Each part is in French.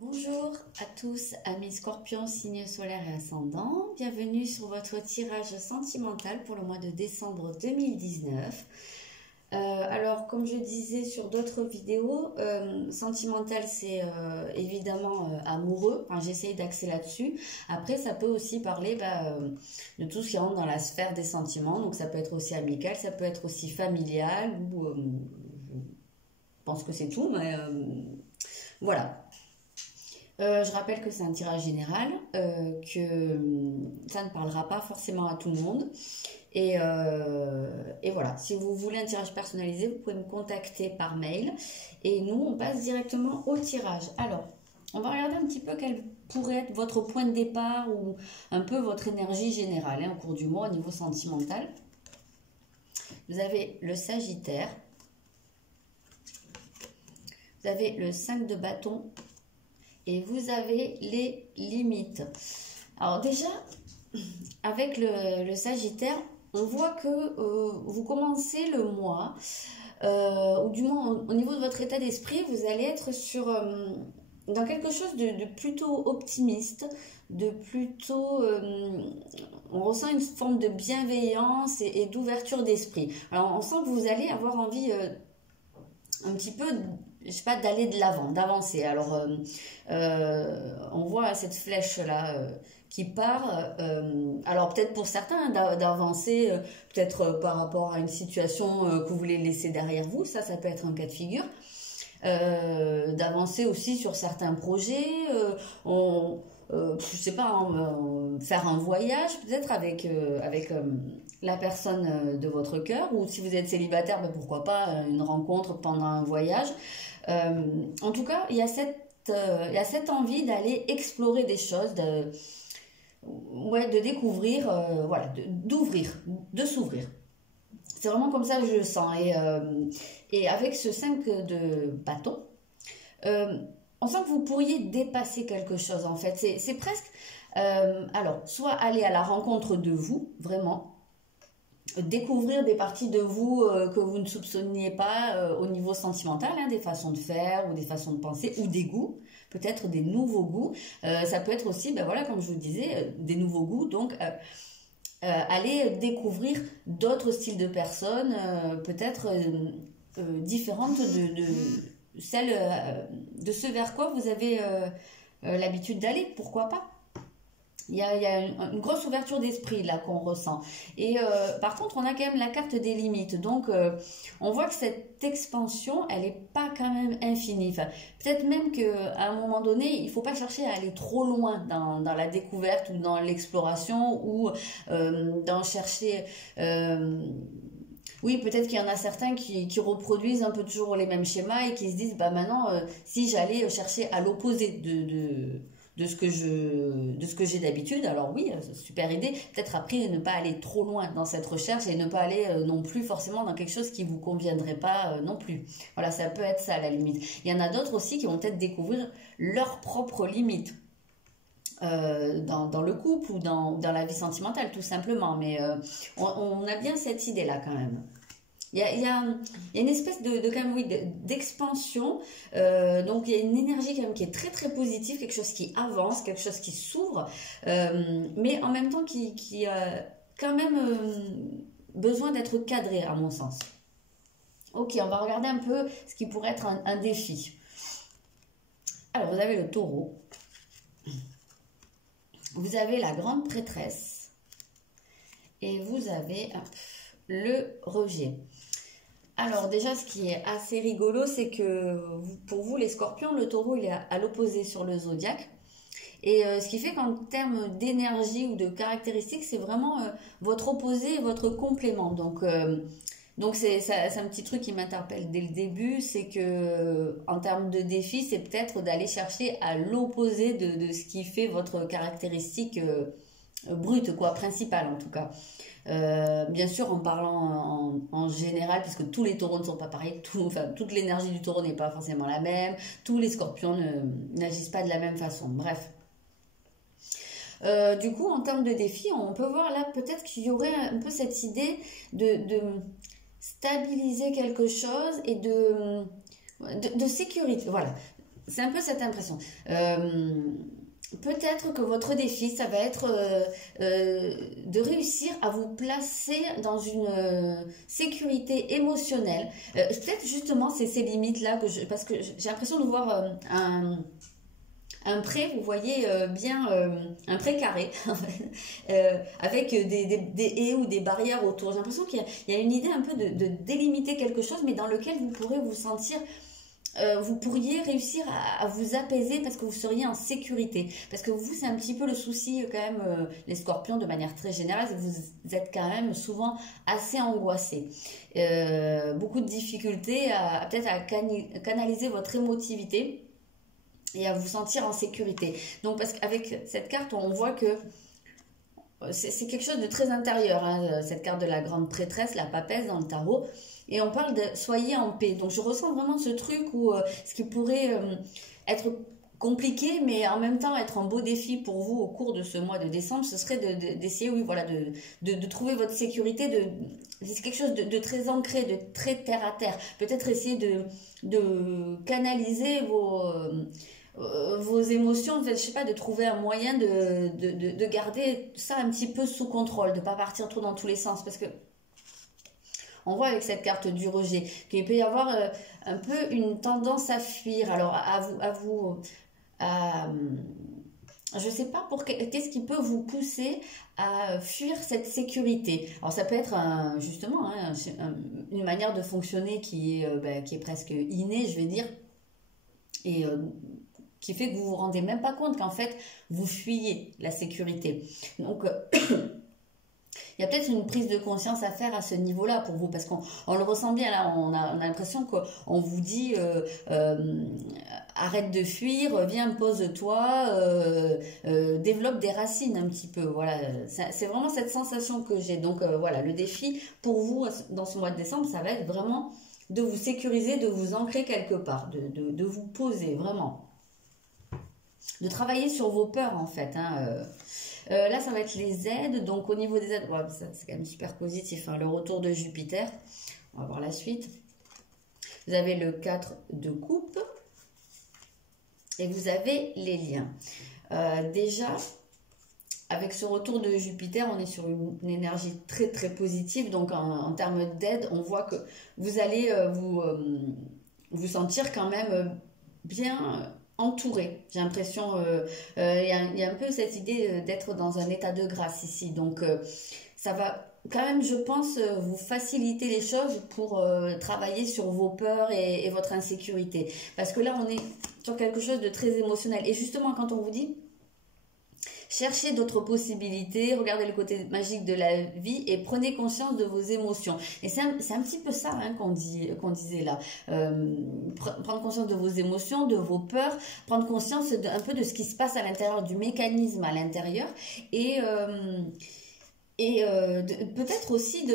Bonjour à tous, amis scorpions, signes solaires et ascendants. Bienvenue sur votre tirage sentimental pour le mois de décembre 2019. Alors, comme je disais sur d'autres vidéos, sentimental, c'est évidemment amoureux. Enfin, j'essaye d'axer là-dessus. Après, ça peut aussi parler de tout ce qui rentre dans la sphère des sentiments. Donc, ça peut être aussi amical, ça peut être aussi familial. Ou, je pense que c'est tout, mais voilà. Je rappelle que c'est un tirage général, que ça ne parlera pas forcément à tout le monde. Et voilà, si vous voulez un tirage personnalisé, vous pouvez me contacter par mail. Et nous, on passe directement au tirage. Alors, on va regarder un petit peu quel pourrait être votre point de départ ou un peu votre énergie générale au cours du mois au niveau sentimental. Vous avez le Sagittaire. Vous avez le 5 de bâton. Et vous avez les limites. Alors déjà, avec le Sagittaire, on voit que vous commencez le mois, ou du moins au niveau de votre état d'esprit, vous allez être dans quelque chose de plutôt optimiste, de plutôt... on ressent une forme de bienveillance et d'ouverture d'esprit. Alors on sent que vous allez avoir envie un petit peu... je sais pas, d'aller de l'avant, d'avancer. Alors, on voit cette flèche-là qui part. Alors, peut-être pour certains, d'avancer, peut-être par rapport à une situation que vous voulez laisser derrière vous. Ça peut être un cas de figure. D'avancer aussi sur certains projets. Je sais pas, faire un voyage, peut-être avec la personne de votre cœur. Ou si vous êtes célibataire, pourquoi pas une rencontre pendant un voyage. En tout cas, il y a cette envie d'aller explorer des choses, de découvrir, d'ouvrir, de s'ouvrir. C'est vraiment comme ça que je le sens. Et avec ce 5 de bâton, on sent que vous pourriez dépasser quelque chose en fait. C'est presque, alors, soit aller à la rencontre de vous, vraiment, découvrir des parties de vous que vous ne soupçonniez pas au niveau sentimental, des façons de faire ou des façons de penser ou des goûts, peut-être des nouveaux goûts. Ça peut être aussi, comme je vous disais, des nouveaux goûts. Donc, aller découvrir d'autres styles de personnes, peut-être différentes de celles de ce vers quoi vous avez l'habitude d'aller. Pourquoi pas? Il y a une grosse ouverture d'esprit là qu'on ressent. Et par contre, on a quand même la carte des limites. Donc, on voit que cette expansion, elle n'est pas quand même infinie. Enfin, peut-être même qu'à un moment donné, il ne faut pas chercher à aller trop loin dans la découverte ou dans l'exploration ou dans chercher... oui, peut-être qu'il y en a certains qui reproduisent un peu toujours les mêmes schémas et qui se disent, maintenant, si j'allais chercher à l'opposé de ce que j'ai d'habitude, alors oui, super idée. Peut-être après ne pas aller trop loin dans cette recherche et ne pas aller non plus forcément dans quelque chose qui vous conviendrait pas non plus. Voilà, ça peut être ça à la limite. Il y en a d'autres aussi qui vont peut-être découvrir leurs propres limites. Dans le couple ou dans la vie sentimentale tout simplement, mais on a bien cette idée là quand même. Il y a une espèce d'expansion, donc il y a une énergie quand même qui est très très positive, quelque chose qui avance, quelque chose qui s'ouvre, mais en même temps qui a quand même besoin d'être cadré à mon sens. Ok, on va regarder un peu ce qui pourrait être un défi. Alors vous avez le taureau, vous avez la grande prêtresse et vous avez le rejet. Alors déjà, ce qui est assez rigolo, c'est que pour vous, les scorpions, le taureau, il est à l'opposé sur le zodiaque. Et ce qui fait qu'en termes d'énergie ou de caractéristiques, c'est vraiment votre opposé et votre complément. Donc c'est un petit truc qui m'interpelle dès le début, c'est que en termes de défi, c'est peut-être d'aller chercher à l'opposé de ce qui fait votre caractéristique brute, principale en tout cas. Bien sûr en parlant en général, puisque tous les taureaux ne sont pas pareils, toute l'énergie du taureau n'est pas forcément la même, tous les scorpions n'agissent pas de la même façon, bref. Du coup, en termes de défi, on peut voir là peut-être qu'il y aurait un peu cette idée de stabiliser quelque chose et de sécurité, voilà. c'est un peu cette impression. Peut-être que votre défi, ça va être de réussir à vous placer dans une sécurité émotionnelle. Peut-être justement, c'est ces limites-là, parce que j'ai l'impression de voir un pré, vous voyez bien, un pré carré, avec des haies ou des barrières autour. J'ai l'impression qu'il y a une idée un peu de délimiter quelque chose, mais dans lequel vous pourrez vous sentir... vous pourriez réussir à vous apaiser parce que vous seriez en sécurité. Parce que vous, c'est un petit peu le souci quand même, les scorpions de manière très générale, c'est que vous êtes quand même souvent assez angoissés. Beaucoup de difficultés peut-être à canaliser votre émotivité et à vous sentir en sécurité. Donc parce qu'avec cette carte, on voit que c'est quelque chose de très intérieur, hein, cette carte de la grande prêtresse, la papesse dans le tarot. Et on parle de soyez en paix. Donc je ressens vraiment ce truc où ce qui pourrait être compliqué, mais en même temps être un beau défi pour vous au cours de ce mois de décembre, ce serait d'essayer, oui, voilà, de trouver votre sécurité. C'est quelque chose de très ancré, de très terre à terre. Peut-être essayer de canaliser vos émotions, je sais pas, de trouver un moyen de garder ça un petit peu sous contrôle, de pas partir trop dans tous les sens, parce que on voit avec cette carte du rejet qu'il peut y avoir un peu une tendance à fuir. Alors je sais pas qu'est-ce qui peut vous pousser à fuir cette sécurité. Alors ça peut être justement une manière de fonctionner qui est presque innée, je vais dire, et qui fait que vous vous rendez même pas compte qu'en fait vous fuyez la sécurité. Donc il y a peut-être une prise de conscience à faire à ce niveau-là pour vous, parce qu'on le ressent bien là, on a l'impression qu'on vous dit arrête de fuir, viens, pose-toi, développe des racines un petit peu. Voilà, c'est vraiment cette sensation que j'ai. Donc voilà, le défi pour vous dans ce mois de décembre, ça va être vraiment de vous sécuriser, de vous ancrer quelque part, de vous poser vraiment, de travailler sur vos peurs en fait, hein, là, ça va être les aides. Donc, au niveau des aides, ouais, c'est quand même super positif, hein, le retour de Jupiter. On va voir la suite. Vous avez le 4 de coupe. Et vous avez les liens. Déjà, avec ce retour de Jupiter, on est sur une énergie très, très positive. Donc, en termes d'aide, on voit que vous allez vous sentir quand même bien... entouré. J'ai l'impression, il y a un peu cette idée d'être dans un état de grâce ici. Donc, ça va quand même, je pense, vous faciliter les choses pour travailler sur vos peurs et votre insécurité. Parce que là, on est sur quelque chose de très émotionnel. Et justement, quand on vous dit... cherchez d'autres possibilités, regardez le côté magique de la vie et prenez conscience de vos émotions. Et c'est un petit peu ça, hein, qu'on disait là. Prendre conscience de vos émotions, de vos peurs, prendre conscience un peu de ce qui se passe à l'intérieur, du mécanisme à l'intérieur. Et peut-être aussi,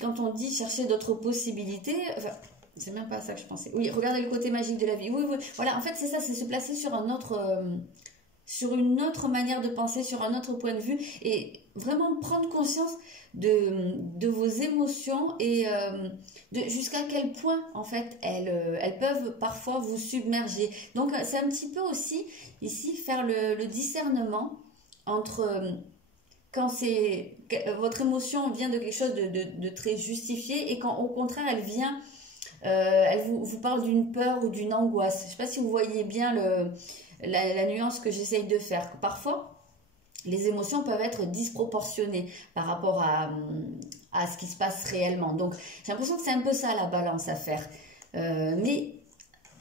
quand on dit chercher d'autres possibilités... Enfin, c'est même pas ça que je pensais. Oui, regardez le côté magique de la vie. Oui, oui. Voilà, en fait, c'est ça, c'est se placer sur un autre... sur une autre manière de penser, sur un autre point de vue, et vraiment prendre conscience de vos émotions et jusqu'à quel point en fait elles peuvent parfois vous submerger. Donc c'est un petit peu aussi ici faire le discernement entre quand votre émotion vient de quelque chose de très justifié et quand au contraire elle vient, elle vous parle d'une peur ou d'une angoisse. Je ne sais pas si vous voyez bien la nuance que j'essaye de faire. Parfois, les émotions peuvent être disproportionnées par rapport à ce qui se passe réellement. Donc, j'ai l'impression que c'est un peu ça la balance à faire. Mais,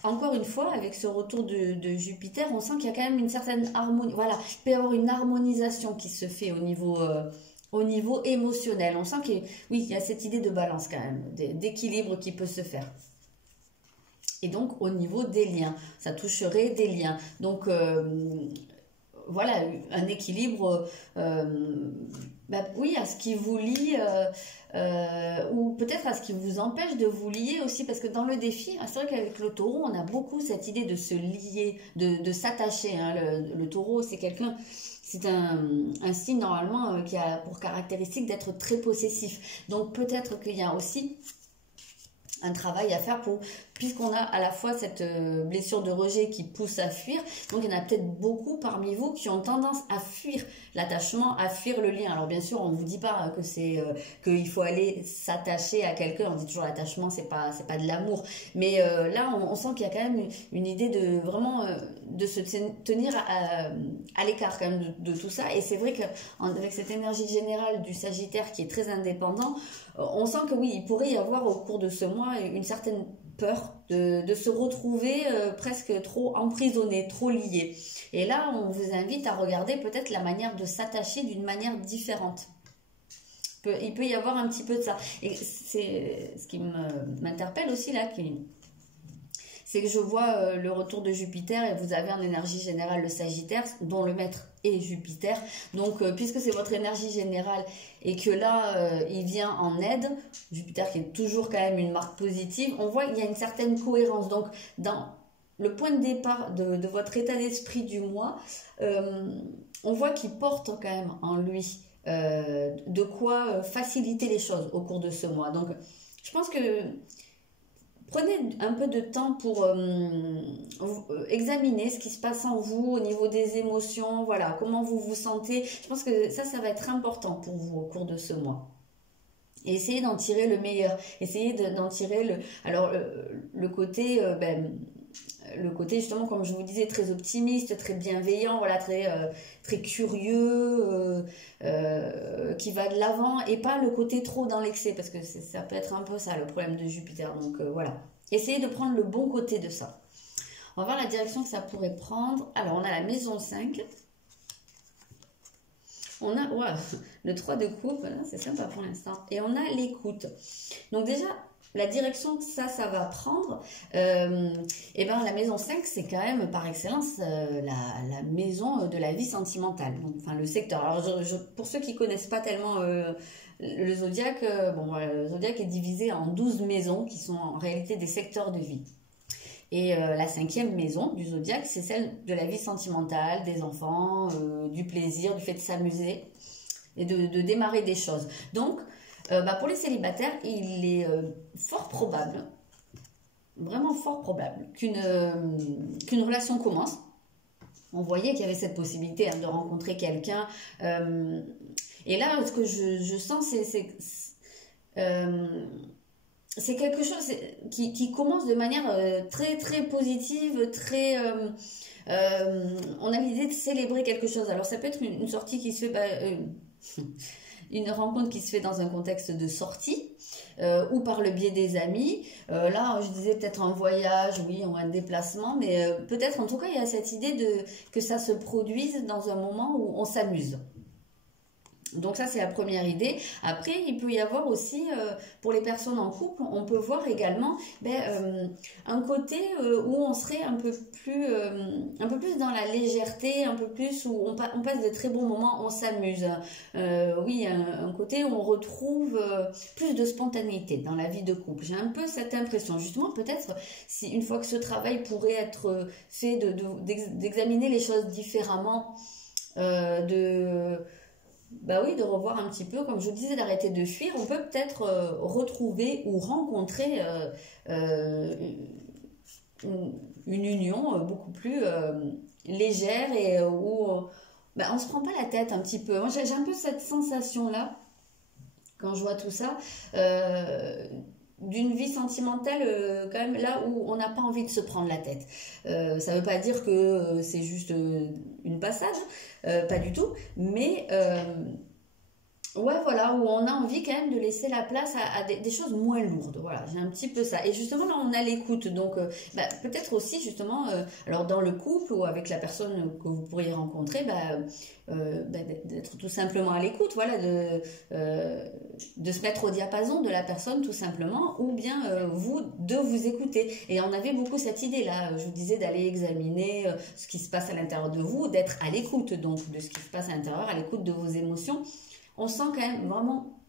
encore une fois, avec ce retour de Jupiter, on sent qu'il y a quand même une certaine harmonie. Voilà, il peut y avoir une harmonisation qui se fait au niveau émotionnel. On sent qu'il oui, il y a cette idée de balance quand même, d'équilibre qui peut se faire. Et donc, au niveau des liens, ça toucherait des liens. Donc, voilà, un équilibre, oui, à ce qui vous lie, ou peut-être à ce qui vous empêche de vous lier aussi, parce que dans le défi, c'est vrai qu'avec le taureau, on a beaucoup cette idée de se lier, de s'attacher. Hein. Le taureau, c'est un signe normalement qui a pour caractéristique d'être très possessif. Donc, peut-être qu'il y a aussi... un travail à faire pour puisqu'on a à la fois cette blessure de rejet qui pousse à fuir, donc il y en a peut-être beaucoup parmi vous qui ont tendance à fuir l'attachement, à fuir le lien. Alors bien sûr, on ne vous dit pas que c'est qu'il faut aller s'attacher à quelqu'un, on dit toujours l'attachement, c'est pas de l'amour, mais là on sent qu'il y a quand même une idée de vraiment de se tenir à l'écart quand même de tout ça, et c'est vrai qu'avec cette énergie générale du Sagittaire qui est très indépendant, on sent que oui, il pourrait y avoir au cours de ce mois une certaine peur de se retrouver presque trop emprisonné, trop lié. Et là, on vous invite à regarder peut-être la manière de s'attacher d'une manière différente. Il peut y avoir un petit peu de ça. Et c'est ce qui m'interpelle aussi là, c'est que je vois le retour de Jupiter et vous avez en énergie générale le Sagittaire, dont le maître est Jupiter. Donc, puisque c'est votre énergie générale et que là, il vient en aide, Jupiter qui est toujours quand même une marque positive, on voit qu'il y a une certaine cohérence. Donc, dans le point de départ de votre état d'esprit du mois, on voit qu'il porte quand même en lui de quoi faciliter les choses au cours de ce mois. Donc, je pense que prenez un peu de temps pour examiner ce qui se passe en vous au niveau des émotions, voilà, comment vous vous sentez. Je pense que ça va être important pour vous au cours de ce mois. Et essayez d'en tirer le meilleur. Essayez d'en tirer le côté... le côté justement, comme je vous disais, très optimiste, très bienveillant, voilà, très curieux, qui va de l'avant, et pas le côté trop dans l'excès, parce que ça peut être un peu ça le problème de Jupiter. Donc voilà, essayez de prendre le bon côté de ça. On va voir la direction que ça pourrait prendre. Alors on a la maison 5. On a le 3 de coupe, c'est sympa pour l'instant. Et on a l'écoute. Donc déjà, la direction que ça va prendre, et ben la maison 5, c'est quand même par excellence la maison de la vie sentimentale, donc, enfin le secteur. Alors pour ceux qui connaissent pas tellement le zodiaque, le zodiaque est divisé en 12 maisons qui sont en réalité des secteurs de vie. Et la 5e maison du zodiaque, c'est celle de la vie sentimentale, des enfants, du plaisir, du fait de s'amuser et de démarrer des choses. Donc, pour les célibataires, il est fort probable, vraiment fort probable, qu'une relation commence. On voyait qu'il y avait cette possibilité de rencontrer quelqu'un. Et là, ce que je sens, c'est quelque chose qui commence de manière très très positive, très... on a l'idée de célébrer quelque chose. Alors ça peut être une sortie qui se fait... une rencontre qui se fait dans un contexte de sortie ou par le biais des amis. Là, je disais peut-être un voyage, oui, ou un déplacement, mais peut-être en tout cas, il y a cette idée que ça se produise dans un moment où on s'amuse. Donc ça, c'est la première idée. Après, il peut y avoir aussi, pour les personnes en couple, on peut voir également un côté où on serait un peu plus dans la légèreté, un peu plus où on passe de très bons moments, on s'amuse. Oui, un côté où on retrouve plus de spontanéité dans la vie de couple. J'ai un peu cette impression. Justement, peut-être, si une fois que ce travail pourrait être fait, d'examiner les choses différemment, oui, de revoir un petit peu, comme je vous disais, d'arrêter de fuir, on peut peut-être retrouver ou rencontrer une union beaucoup plus légère et où on ne se prend pas la tête un petit peu. Moi, j'ai un peu cette sensation-là, quand je vois tout ça, d'une vie sentimentale quand même là où on n'a pas envie de se prendre la tête. Ça ne veut pas dire que c'est juste une passage, pas du tout, mais ouais, voilà, où on a envie quand même de laisser la place à des choses moins lourdes. Voilà, j'ai un petit peu ça. Et justement, là, on a l'écoute. Donc, peut-être aussi, justement, alors dans le couple ou avec la personne que vous pourriez rencontrer, d'être tout simplement à l'écoute, voilà, de se mettre au diapason de la personne, tout simplement, ou bien de vous écouter. Et on avait beaucoup cette idée-là, je vous disais, d'aller examiner ce qui se passe à l'intérieur de vous, d'être à l'écoute, donc, de ce qui se passe à l'intérieur, à l'écoute de vos émotions. On sent quand même vraiment,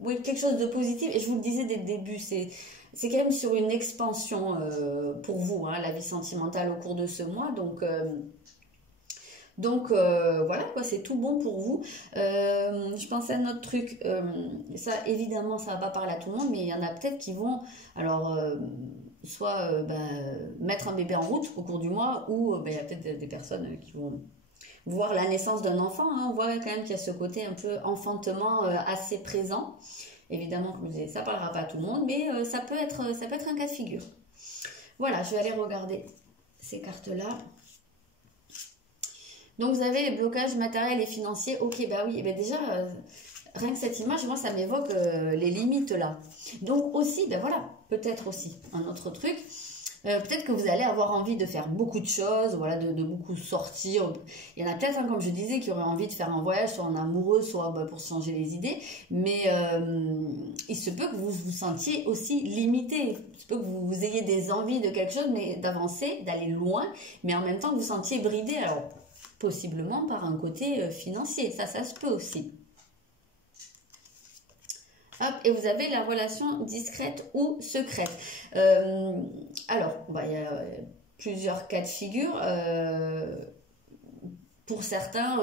oui, quelque chose de positif. Et je vous le disais dès le début, c'est quand même sur une expansion pour vous, hein, la vie sentimentale au cours de ce mois. Donc voilà, quoi, c'est tout bon pour vous. Je pensais à un autre truc. Ça, évidemment, ça va pas parler à tout le monde, mais il y en a peut-être qui vont... Alors, soit mettre un bébé en route au cours du mois, ou il y a peut-être des personnes qui vont voir la naissance d'un enfant. Hein. On voit quand même qu'il y a ce côté un peu enfantement assez présent. Évidemment, comme je vous disais, ça ne parlera pas à tout le monde, mais ça peut être un cas de figure. Voilà, je vais aller regarder ces cartes-là. Donc, vous avez les blocages matériels et financiers. Ok, bah oui, déjà, rien que cette image, moi, ça m'évoque les limites là. Donc aussi, voilà, peut-être aussi un autre truc. Peut-être que vous allez avoir envie de faire beaucoup de choses, voilà, de beaucoup sortir. Il y en a peut-être, hein, comme je disais, qui auraient envie de faire un voyage, soit en amoureux, soit pour se changer les idées. Mais il se peut que vous vous sentiez aussi limité. Il se peut que vous ayez des envies de quelque chose, mais d'avancer, d'aller loin, mais en même temps que vous sentiez bridé. Alors, possiblement par un côté financier. Ça se peut aussi. Hop, et vous avez la relation discrète ou secrète. Alors, il y a plusieurs cas de figure. Pour certains,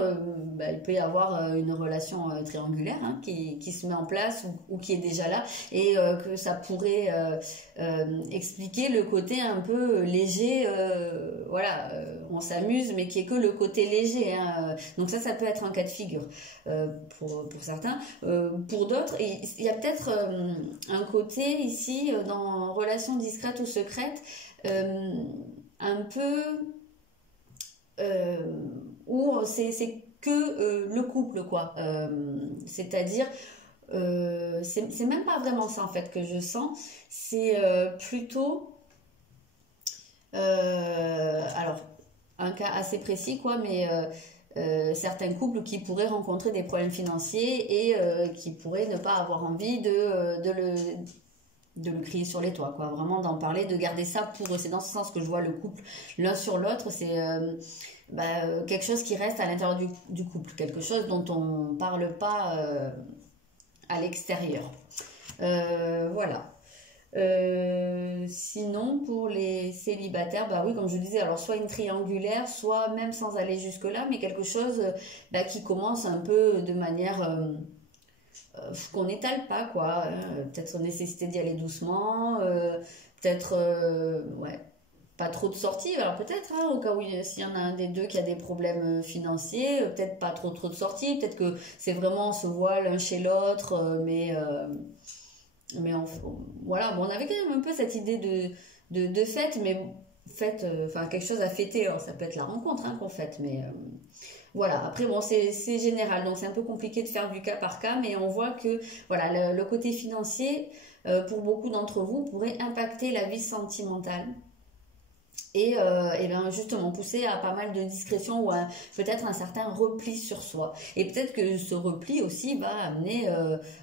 il peut y avoir une relation triangulaire hein, qui se met en place ou qui est déjà là et que ça pourrait expliquer le côté un peu léger, voilà, on s'amuse mais qui est que le côté léger. Hein, donc ça peut être un cas de figure pour certains. Pour d'autres, il y a peut-être un côté ici dans relation discrète ou secrète un peu... où c'est que le couple quoi, c'est-à-dire c'est même pas vraiment ça en fait que je sens, c'est plutôt alors un cas assez précis quoi, mais certains couples qui pourraient rencontrer des problèmes financiers et qui pourraient ne pas avoir envie de le crier sur les toits, quoi. Vraiment d'en parler, de garder ça pour eux. C'est dans ce sens que je vois le couple l'un sur l'autre. C'est quelque chose qui reste à l'intérieur du couple, quelque chose dont on ne parle pas à l'extérieur. Voilà. Sinon, pour les célibataires, oui, comme je disais, alors soit une triangulaire, soit même sans aller jusque-là, mais quelque chose qui commence un peu de manière... qu'on n'étale pas quoi, peut-être nécessité d'y aller doucement, peut-être ouais, pas trop de sorties, alors peut-être hein, au cas où s'il y en a un des deux qui a des problèmes financiers, peut-être pas trop de sorties, peut-être que c'est vraiment on se voit l'un chez l'autre, mais voilà, on avait quand même un peu cette idée de fête, mais fête, quelque chose à fêter, alors ça peut être la rencontre hein, qu'on fête, mais voilà, après bon c'est général, donc c'est un peu compliqué de faire du cas par cas, mais on voit que voilà le côté financier pour beaucoup d'entre vous pourrait impacter la vie sentimentale et bien justement pousser à pas mal de discrétion ou peut-être un certain repli sur soi, et peut-être que ce repli aussi va amener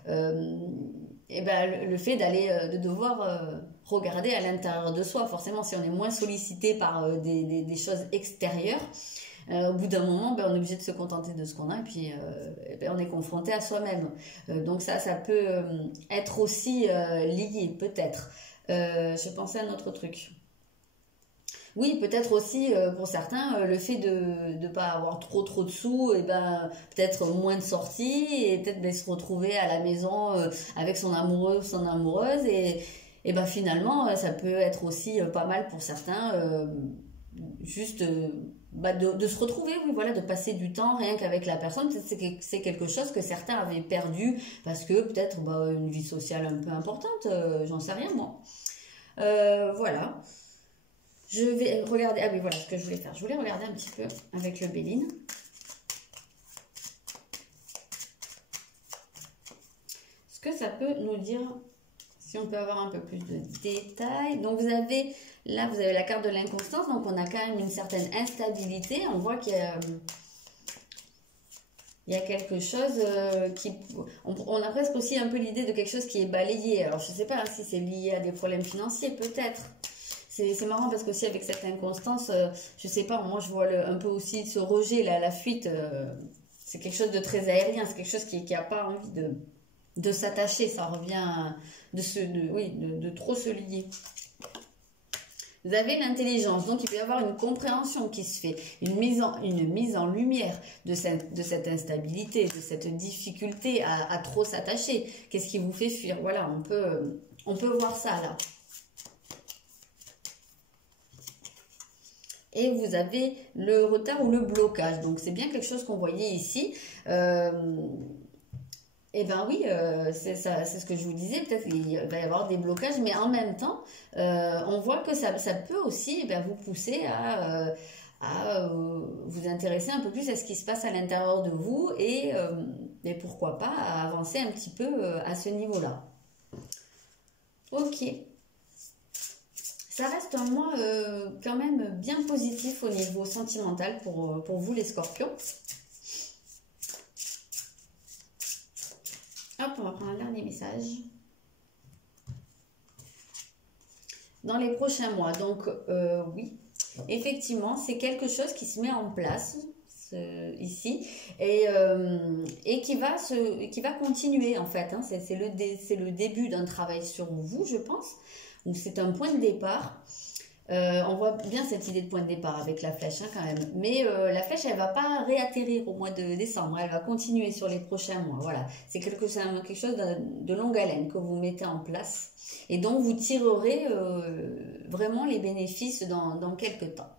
le fait de devoir regarder à l'intérieur de soi. Forcément, si on est moins sollicité par des choses extérieures, au bout d'un moment, on est obligé de se contenter de ce qu'on a et puis on est confronté à soi-même. Donc ça peut être aussi lié, peut-être. Je pensais à un autre truc. Oui, peut-être aussi pour certains, le fait de ne pas avoir trop de sous, et peut-être moins de sorties et peut-être de se retrouver à la maison avec son amoureux ou son amoureuse et finalement, ça peut être aussi pas mal pour certains, juste de se retrouver, oui, voilà, de passer du temps rien qu'avec la personne. C'est quelque chose que certains avaient perdu parce que peut-être une vie sociale un peu importante, j'en sais rien moi. Voilà. Je vais regarder, ah oui voilà ce que je voulais faire, je voulais regarder un petit peu avec le Béline. Ce que ça peut nous dire, si on peut avoir un peu plus de détails. Donc vous avez la carte de l'inconstance, donc on a quand même une certaine instabilité, on voit qu'il y a quelque chose on a presque aussi un peu l'idée de quelque chose qui est balayé. Alors je ne sais pas si c'est lié à des problèmes financiers, peut-être. C'est marrant parce qu'aussi avec cette inconstance, je sais pas, moi je vois un peu aussi ce rejet, la fuite, c'est quelque chose de très aérien, c'est quelque chose qui n'a pas envie de s'attacher, ça revient de trop se lier. Vous avez l'intelligence, donc il peut y avoir une compréhension qui se fait, une mise en lumière de cette instabilité, de cette difficulté à trop s'attacher. Qu'est-ce qui vous fait fuir? Voilà, on peut voir ça là. et vous avez le retard ou le blocage. Donc c'est bien quelque chose qu'on voyait ici. Eh bien oui, c'est ça, c'est ce que je vous disais, peut-être qu'il va y avoir des blocages, mais en même temps, on voit que ça peut aussi vous pousser à vous intéresser un peu plus à ce qui se passe à l'intérieur de vous et pourquoi pas à avancer un petit peu à ce niveau-là. Ok, ça reste un mois quand même bien positif au niveau sentimental pour vous les scorpions. Hop, on va prendre un dernier message. Dans les prochains mois, donc oui, effectivement, c'est quelque chose qui se met en place ici et qui va continuer en fait. Hein. C'est le début d'un travail sur vous, je pense. Donc c'est un point de départ. On voit bien cette idée de point de départ avec la flèche hein, quand même. Mais la flèche, elle ne va pas réatterrir au mois de décembre. Elle va continuer sur les prochains mois. Voilà. C'est quelque chose de longue haleine que vous mettez en place et dont vous tirerez vraiment les bénéfices dans quelques temps.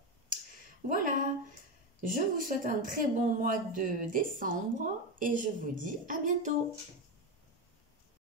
Voilà. Je vous souhaite un très bon mois de décembre et je vous dis à bientôt.